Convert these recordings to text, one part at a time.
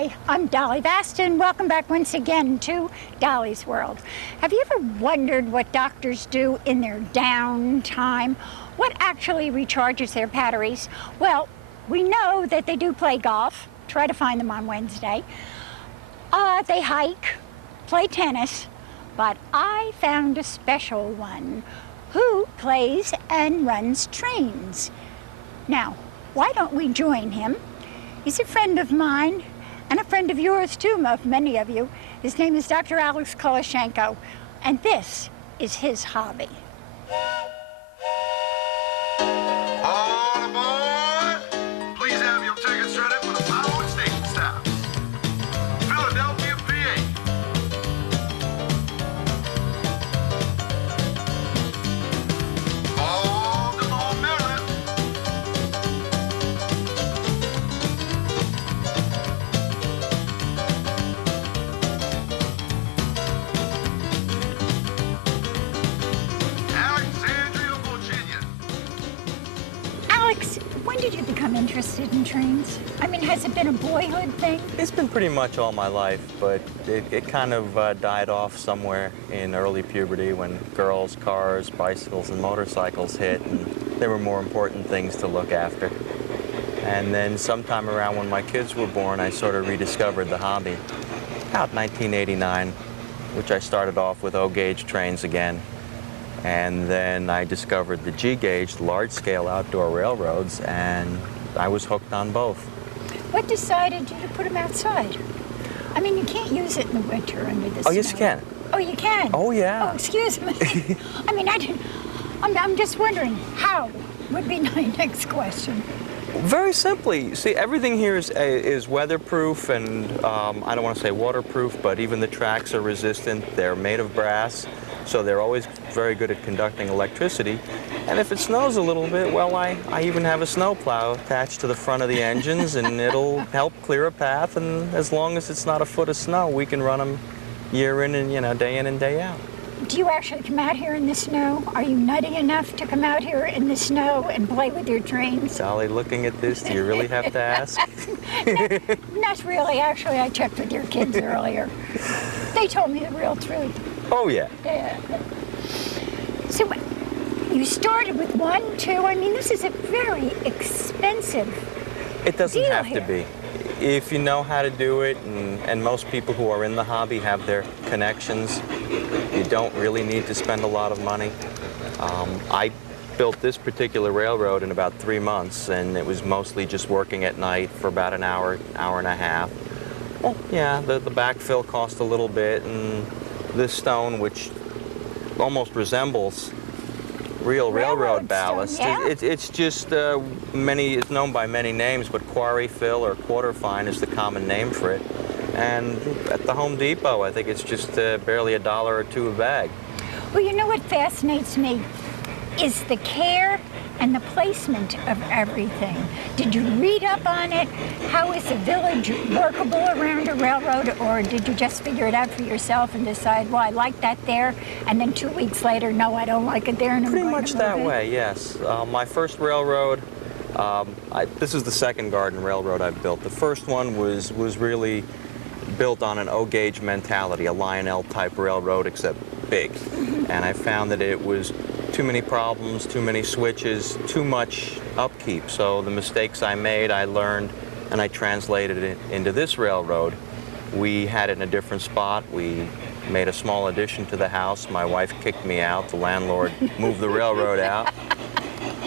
Hi, I'm Dolly Vasta, and welcome back once again to Dolly's World. Have you ever wondered what doctors do in their downtime? What actually recharges their batteries? Well, we know that they do play golf. Try to find them on Wednesday. They hike, play tennis, but I found a special one who plays and runs trains. Now, why don't we join him? He's a friend of mine, and a friend of yours too, of many of you. His name is Dr. Alex Kulishenko, and this is his hobby. All aboard! Please have your tickets ready for the following station stop. Philadelphia, PA. Baltimore, Maryland. Alexandria, Virginia. Alex, when did you become interested in trains? I mean, has it been a boyhood thing? It's been pretty much all my life, but it kind of died off somewhere in early puberty when girls, cars, bicycles, and motorcycles hit, and there were more important things to look after. And then sometime around when my kids were born, I sort of rediscovered the hobby. About 1989, which I started off with O-gauge trains again. And then I discovered the G-gauge, large-scale outdoor railroads, and I was hooked on both. What decided you to put them outside? I mean, you can't use it in the winter under the snow. Oh, yes, you can. Oh, you can? Oh, yeah. Oh, excuse me. I mean, I'm just wondering, how would be my next question. Very simply, see, everything here is weatherproof and I don't want to say waterproof, but even the tracks are resistant. They're made of brass, so they're always very good at conducting electricity. And if it snows a little bit, well, I even have a snow plow attached to the front of the engines, and it'll help clear a path. And as long as it's not a foot of snow, we can run them year in and, day in and day out. Do you actually come out here in the snow? Are you nutty enough to come out here in the snow and play with your trains? Dolly, looking at this, do you really have to ask? Not really. Actually, I checked with your kids earlier. They told me the real truth. Oh, yeah. Yeah. So you started with one, two. I mean, this is a very expensive It doesn't deal have here. to be. If you know how to do it, and most people who are in the hobby have their connections, you don't really need to spend a lot of money. I built this particular railroad in about 3 months, and it was mostly just working at night for about an hour, hour and a half. Well, yeah, the backfill cost a little bit, and this stone, which almost resembles real railroad ballast. Stone, yeah. It's just it's known by many names, but quarry fill or quarter fine is the common name for it. And at the Home Depot, I think it's just barely $1 or $2 a bag. Well, you know what fascinates me is the care and the placement of everything. Did you read up on it? How is a village workable around a railroad, or did you just figure it out for yourself and decide, well, I like that there, and then 2 weeks later, no, I don't like it there, and I'm Pretty going much to that move it? way, yes. My first railroad, this is the second garden railroad I've built. The first one was really built on an O-gauge mentality, a Lionel type railroad, except big. And I found that it was too many problems, too many switches, too much upkeep. So the mistakes I made, I learned, and I translated it into this railroad. We had it in a different spot. We made a small addition to the house. My wife kicked me out. The landlord moved the railroad out.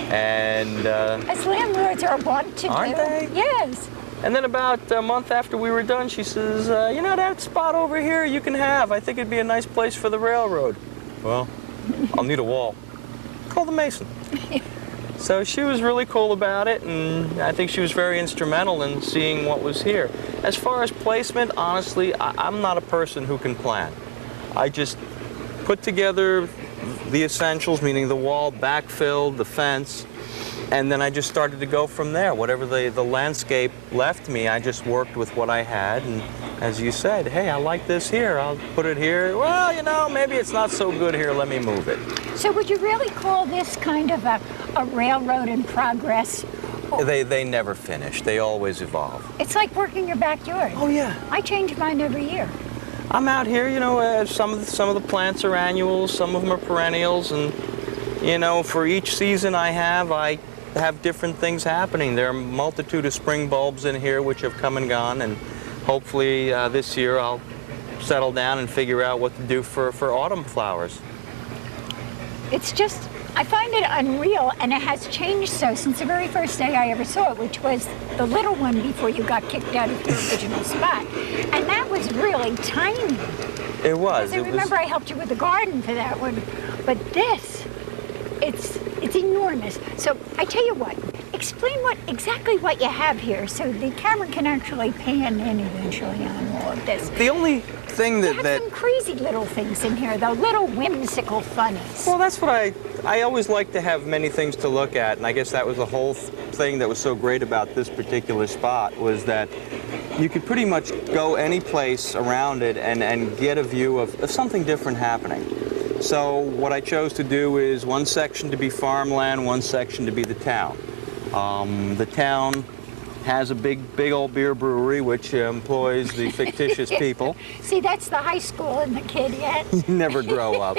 And As landlords are wont to do. Aren't they? Yes. And then about a month after we were done, she says, you know, that spot over here you can have. I think it'd be a nice place for the railroad. Well, I'll need a wall. Call the mason. So she was really cool about it, and I think she was very instrumental in seeing what was here. As far as placement, honestly, I'm not a person who can plan. I just put together the essentials, meaning the wall, backfill, the fence, and then I just started to go from there. Whatever the landscape left me, I just worked with what I had, and as you said, hey, I like this here, I'll put it here. Well, you know, maybe it's not so good here, let me move it. So would you really call this kind of a railroad in progress, They never finish. They always evolve. It's like working your backyard. Oh yeah. I change mine every year. I'm out here, you know, some of the plants are annuals, some of them are perennials, and you know, for each season I have different things happening. There are a multitude of spring bulbs in here which have come and gone, and hopefully this year I'll settle down and figure out what to do for autumn flowers. It's just, I find it unreal, and it has changed so since the very first day I ever saw it, which was the little one before you got kicked out of your original spot. And that was really tiny. It was. I remember I helped you with the garden for that one, but this, it's enormous. So I tell you what, explain exactly what you have here so the camera can actually pan in eventually on all of this. The only thing You have some crazy little things in here, though, little whimsical funnies. Well, that's what I always like to have many things to look at, and I guess that was the whole thing that was so great about this particular spot, was that you could pretty much go any place around it and get a view of something different happening. So what I chose to do is one section to be farmland, one section to be the town. The town has a big old beer brewery which employs the fictitious people. See, that's the high school and the kid yet. You never grow up.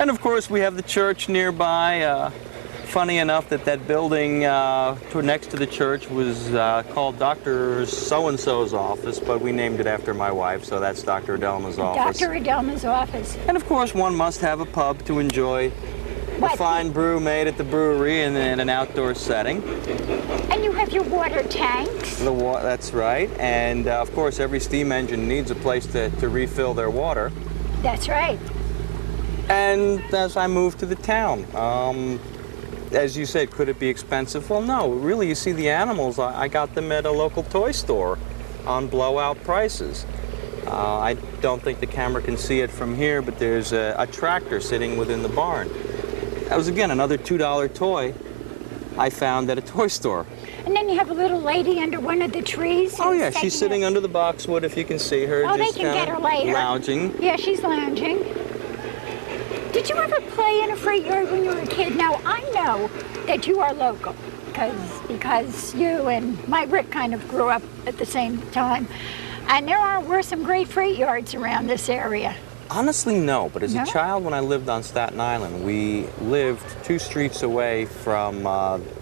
And of course we have the church nearby. Funny enough that building next to the church was called Dr. So-and-so's office, but we named it after my wife, so that's Dr. Adelma's office. Dr. Adelma's office. And of course one must have a pub to enjoy a fine brew made at the brewery in an outdoor setting. And you have your water tanks. That's right. And of course every steam engine needs a place to refill their water. That's right. And as I moved to the town, as you said, could it be expensive? Well, no. Really, you see the animals, I got them at a local toy store on blowout prices. I don't think the camera can see it from here, but there's a tractor sitting within the barn. That was, again, another $2 toy I found at a toy store. And then you have a little lady under one of the trees. Oh, yeah, she's sitting under the boxwood, if you can see her. Oh, just they can get her later. Lounging. Yeah, she's lounging. Did you ever play in a freight yard when you were a kid? Now, I know that you are local because you and my Rick kind of grew up at the same time. And were some great freight yards around this area. Honestly, no. But as a child, when I lived on Staten Island, we lived 2 streets away from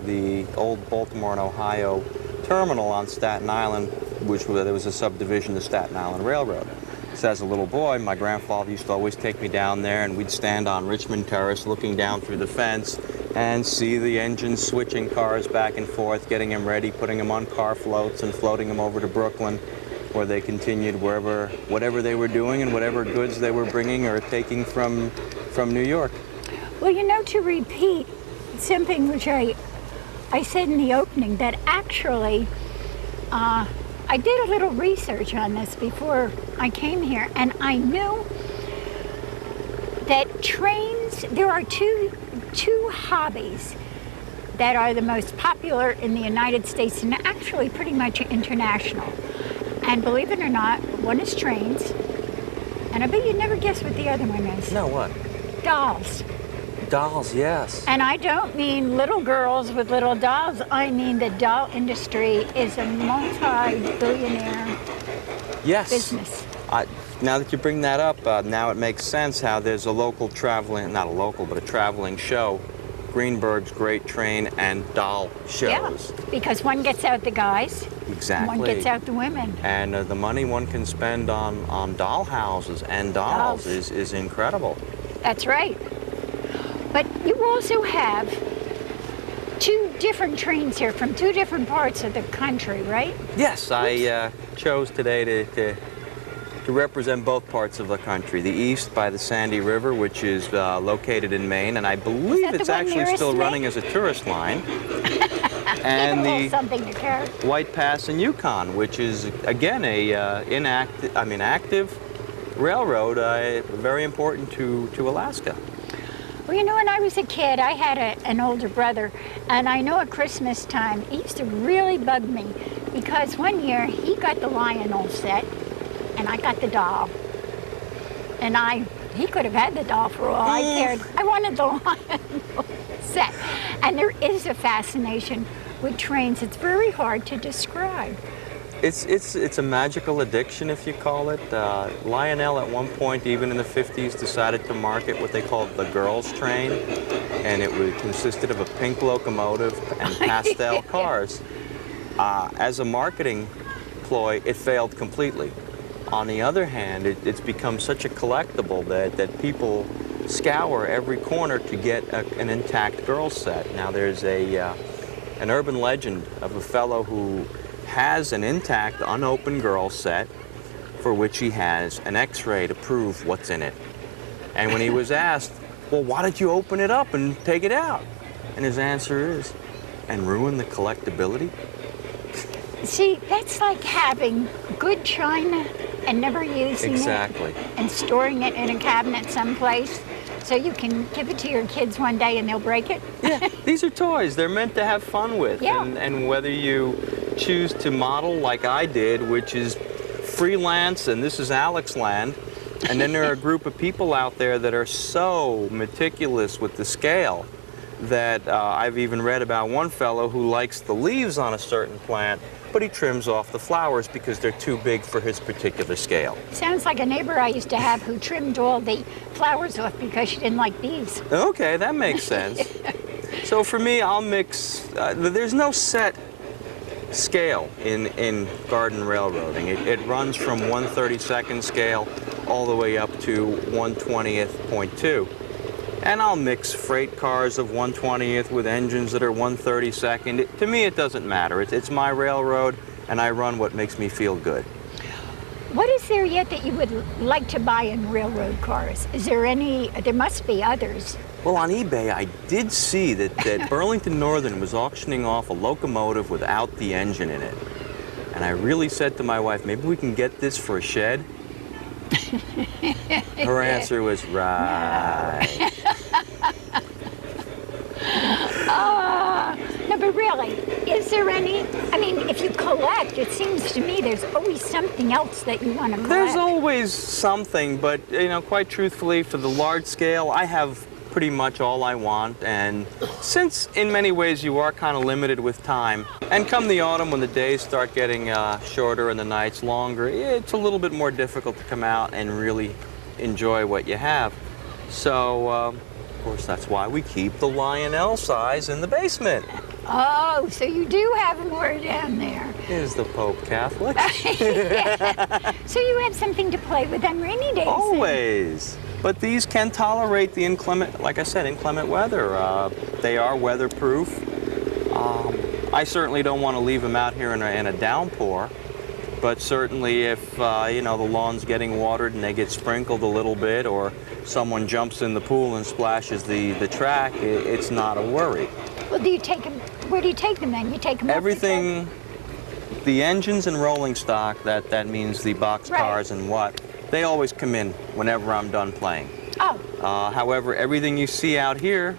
the old Baltimore and Ohio terminal on Staten Island, there was a subdivision of the Staten Island Railroad. So as a little boy, my grandfather used to always take me down there, and we'd stand on Richmond Terrace looking down through the fence and see the engines switching cars back and forth, getting them ready, putting them on car floats and floating them over to Brooklyn, where they continued whatever they were doing and whatever goods they were bringing or taking from New York. Well, you know, to repeat something which I said in the opening, that actually I did a little research on this before I came here, and I knew that trains, there are two hobbies that are the most popular in the United States and actually pretty much international. And believe it or not, one is trains, and I bet you'd never guess what the other one is. No, what? Dolls. Dolls, yes. And I don't mean little girls with little dolls. I mean the doll industry is a multi-billionaire business. Now that you bring that up, now it makes sense how there's a local traveling, not a local, but a traveling show, Greenberg's Great Train and Doll Shows. Yeah, because one gets out the guys. Exactly. One gets out the women. And the money one can spend on doll houses and dolls is incredible. That's right. But you also have 2 different trains here from 2 different parts of the country, right? Yes, I chose today to represent both parts of the country. The east by the Sandy River, which is located in Maine, and I believe it's actually still running as a tourist line. And the White Pass in Yukon, which is, again, active railroad, very important to Alaska. Well, you know, when I was a kid, I had an older brother, and I know at Christmas time, it used to really bug me because one year he got the Lionel set, and I got the doll. And he could have had the doll for all I cared. I wanted the Lionel set. And there is a fascination with trains. It's very hard to describe. It's a magical addiction, if you call it. Lionel at one point, even in the 50s, decided to market what they called the girls' train, and it consisted of a pink locomotive and pastel cars. As a marketing ploy, it failed completely. On the other hand, it's become such a collectible that people scour every corner to get an intact girls' set. Now, there's an urban legend of a fellow who has an intact, unopened girls' set for which he has an X-ray to prove what's in it. And when he was asked, well, why did you open it up and take it out? And his answer is, and ruin the collectability? See, that's like having good china and never using Exactly. it and storing it in a cabinet someplace so you can give it to your kids one day and they'll break it. Yeah, these are toys. They're meant to have fun with. Yeah. And whether you choose to model like I did, which is freelance, and this is Alex land, and then there are a group of people out there that are so meticulous with the scale that I've even read about one fellow who likes the leaves on a certain plant, but he trims off the flowers because they're too big for his particular scale. Sounds like a neighbor I used to have who trimmed all the flowers off because she didn't like bees. Okay, that makes sense. So for me, I'll mix, there's no set scale in garden railroading. It runs from 1/32 scale all the way up to 1/20.2. And I'll mix freight cars of 1/20th with engines that are 1/32. To me, it doesn't matter. It's my railroad, and I run what makes me feel good. What is there yet that you would like to buy in railroad cars? Is there any? There must be others. Well, on eBay, I did see that Burlington Northern was auctioning off a locomotive without the engine in it. And I really said to my wife, maybe we can get this for a shed? Her answer was, right. No, but really, is there any? I mean, if you collect, it seems to me there's always something else that you want to collect. There's always something, but, you know, quite truthfully, for the large scale, I have pretty much all I want, and since in many ways you are kind of limited with time, and come the autumn when the days start getting shorter and the nights longer, it's a little bit more difficult to come out and really enjoy what you have. So, of course, that's why we keep the Lionel size in the basement. Oh, so you do have more down there. Is the Pope Catholic? Yeah. So you have something to play with on rainy days. Always. But these can tolerate the inclement, like I said, inclement weather. They are weatherproof. I certainly don't want to leave them out here in a downpour, but certainly if, you know, the lawn's getting watered and they get sprinkled a little bit, or someone jumps in the pool and splashes the track, it's not a worry. Well, do you take them? Where do you take them then? You take them Everything, the engines and rolling stock, that means the box cars and what, they always come in whenever I'm done playing. Oh. However, everything you see out here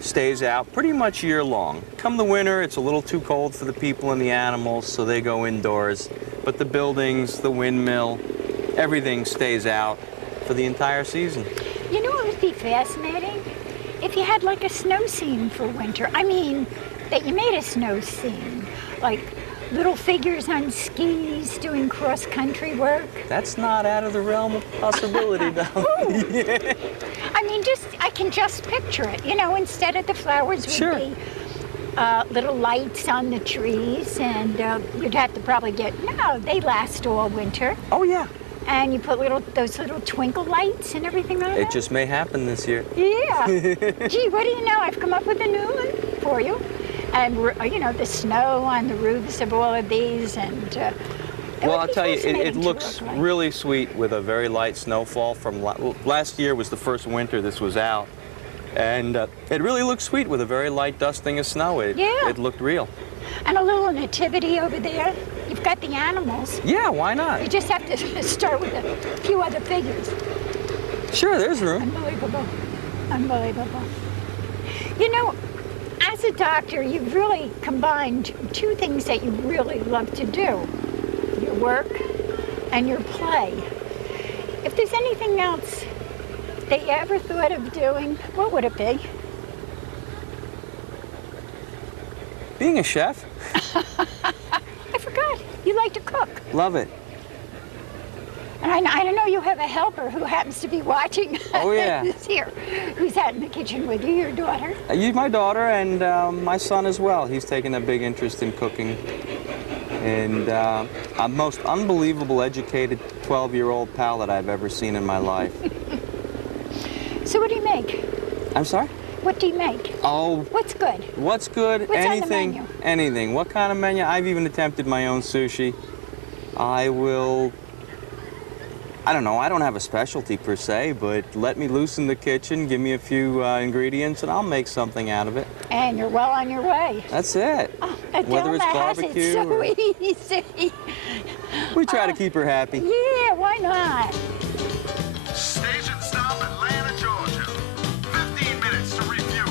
stays out pretty much year long. Come the winter, it's a little too cold for the people and the animals, so they go indoors. But the buildings, the windmill, everything stays out for the entire season. You know what would be fascinating? If you had like a snow scene for winter. I mean, that you made a snow scene. Like little figures on skis doing cross-country work. That's not out of the realm of possibility, though. Yeah. I mean, I can just picture it. You know, instead of the flowers would be little lights on the trees, and you'd have to probably they last all winter. Oh, yeah. And you put those little twinkle lights and everything on it. It just may happen this year. Yeah. Gee, what do you know? I've come up with a new one for you. And, you know, the snow on the roofs of all of these, and well, I'll tell you, it looks really sweet with a very light snowfall. From last year was the first winter this was out, and it really looks sweet with a very light dusting of snow. It looked real. And a little nativity over there. You've got the animals. Yeah, why not? You just have to start with a few other figures. Sure, there's room. Unbelievable. Unbelievable. You know, as a doctor, you've really combined two things that you really love to do. Your work and your play. If there's anything else that you ever thought of doing, what would it be? Being a chef. I forgot. You like to cook. Love it. And I know you have a helper who happens to be watching. Oh, yeah. Who's here. Who's out in the kitchen with you, your daughter? My daughter and my son as well. He's taken a big interest in cooking. And a most unbelievable educated 12-year-old pal that I've ever seen in my life. So what do you make? I'm sorry? What do you make? Oh. What's good? What's good? What's Anything. on the menu? Anything. What kind of menu? I've even attempted my own sushi. I don't know, I don't have a specialty per se, but let me loose in the kitchen, give me a few ingredients, and I'll make something out of it. And you're well on your way. That's it. Oh, Whether it's Adelma barbecue has or... it so easy. We try to keep her happy. Yeah, why not? Station stop Atlanta, Georgia. 15 minutes to refuel.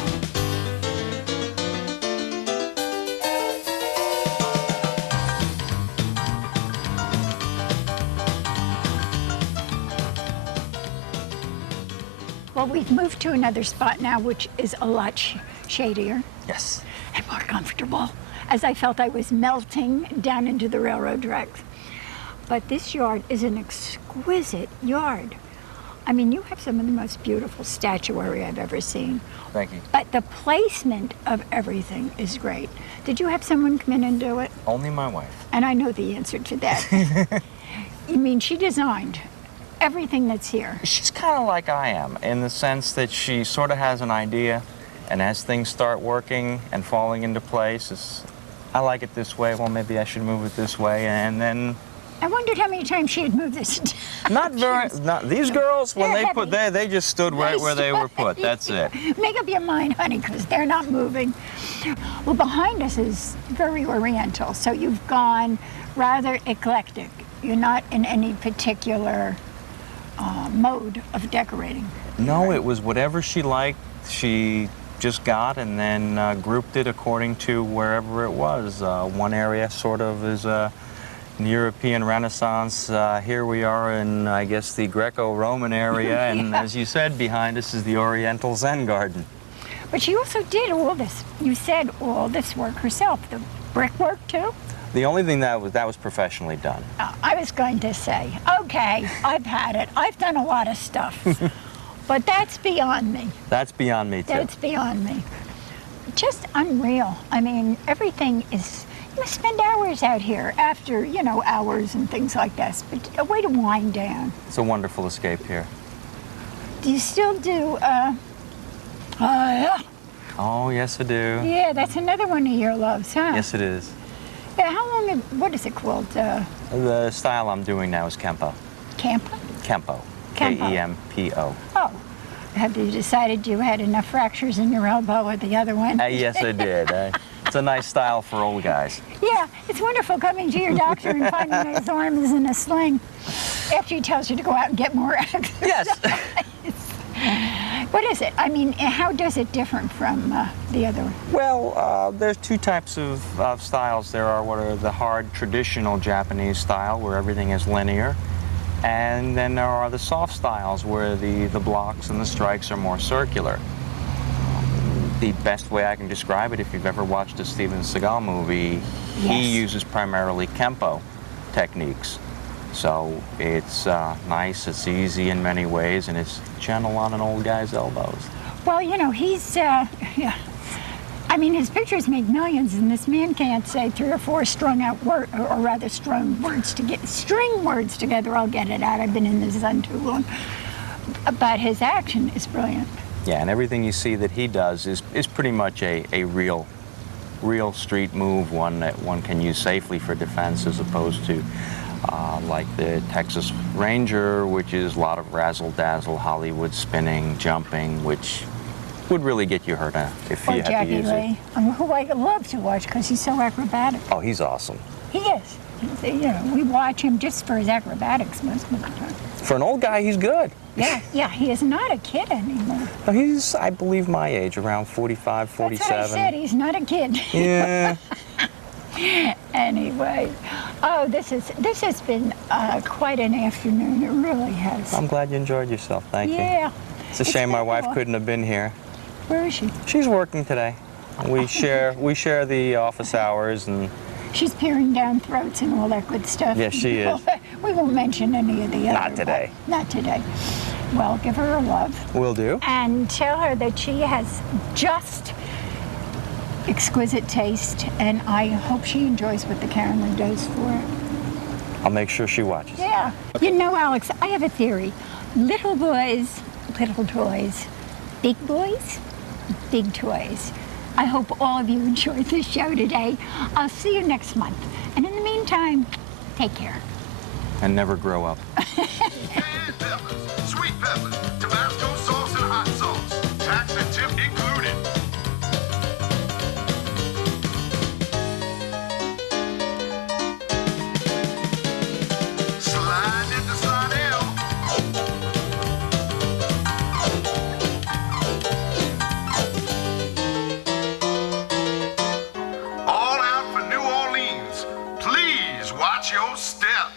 Well, we've moved to another spot now, which is a lot shadier Yes. and more comfortable, as I felt I was melting down into the railroad tracks. But this yard is an exquisite yard. I mean, you have some of the most beautiful statuary I've ever seen. Thank you. But the placement of everything is great. Did you have someone come in and do it? Only my wife. And I know the answer to that. You mean she designed everything that's here? She's kind of like I am, in the sense that she sort of has an idea, and as things start working and falling into place, I like it this way, well, maybe I should move it this way, and then... I wondered how many times she had moved this down. These girls, when They're they put heavy. they just stood right where they were put, that's it. Make up your mind, honey, because they're not moving. Well, behind us is very oriental, so you've gone rather eclectic. You're not in any particular mode of decorating. No, it was whatever she liked, she just got and then grouped it according to wherever it was. One area sort of is European Renaissance. Here we are in, I guess, the Greco-Roman area, and as you said, behind us is the Oriental Zen Garden. But she also did all this, you said all this work herself, the brickwork too? The only thing that was professionally done. I was going to say, okay, I've had it. I've done a lot of stuff, but that's beyond me. That's beyond me, too. That's beyond me. Just unreal. I mean, everything is, you must spend hours out here after, you know, hours and things like this, but a way to wind down. It's a wonderful escape here. Do you still do, Oh, yes, I do. yeah, that's another one of your loves, huh? Yes, it is. Yeah, how long, what is it called? The style I'm doing now is Kempo. Campa? Kempo. Kempo. K-E-M-P-O. Oh, have you decided you had enough fractures in your elbow or the other one? Yes, I did. It's a nice style for old guys. Yeah, it's wonderful coming to your doctor and finding his arm is in a sling after he tells you to go out and get more exercise. Yes. What is it? I mean, how does it differ from the other one? Well, there's two types of styles. There are what are the hard, traditional Japanese style, where everything is linear. And then there are the soft styles, where the blocks and the strikes are more circular. The best way I can describe it, if you've ever watched a Steven Seagal movie, he uses primarily Kempo techniques. So it's nice, it's easy in many ways, and it's gentle on an old guy's elbows. Well, you know, he's, yeah. I mean, his pictures make millions, and this man can't say 3 or 4 strung out words, or rather strung words to get, string words together. I'll get it out. I've been in the sun too long. But his action is brilliant. Yeah, and everything you see that he does is pretty much a real street move, one that one can use safely for defense, as opposed to like the Texas Ranger, which is a lot of razzle-dazzle, Hollywood spinning, jumping, which would really get you hurt if you had to use it. Who I love to watch because he's so acrobatic. Oh, he's awesome. He is. You know, we watch him just for his acrobatics most of the time. For an old guy, he's good. Yeah, he is not a kid anymore. He's, I believe, my age, around 45, 47. That's what I said, he's not a kid. Yeah. Anyway, oh, this has been quite an afternoon. It really has. I'm glad you enjoyed yourself. Thank you. Yeah. It's a shame my wife cool. couldn't have been here. Where is she? She's working today. We share the office hours, and She's peering down throats and all that good stuff. Yes, she is. We won't mention any of the other. Not today. Not today. Well, give her a love. will do. And tell her that she has just exquisite taste, and I hope she enjoys what the caramel does for her. I'll make sure she watches. Yeah. You know, Alex, I have a theory. Little boys, little toys. Big boys, big toys. I hope all of you enjoyed this show today. I'll see you next month. And in the meantime, take care. And never grow up. Cayenne peppers, sweet peppers, Tabasco sauce and hot sauce. Tax and tip included. Slide into Slidell. All out for New Orleans. Please watch your step.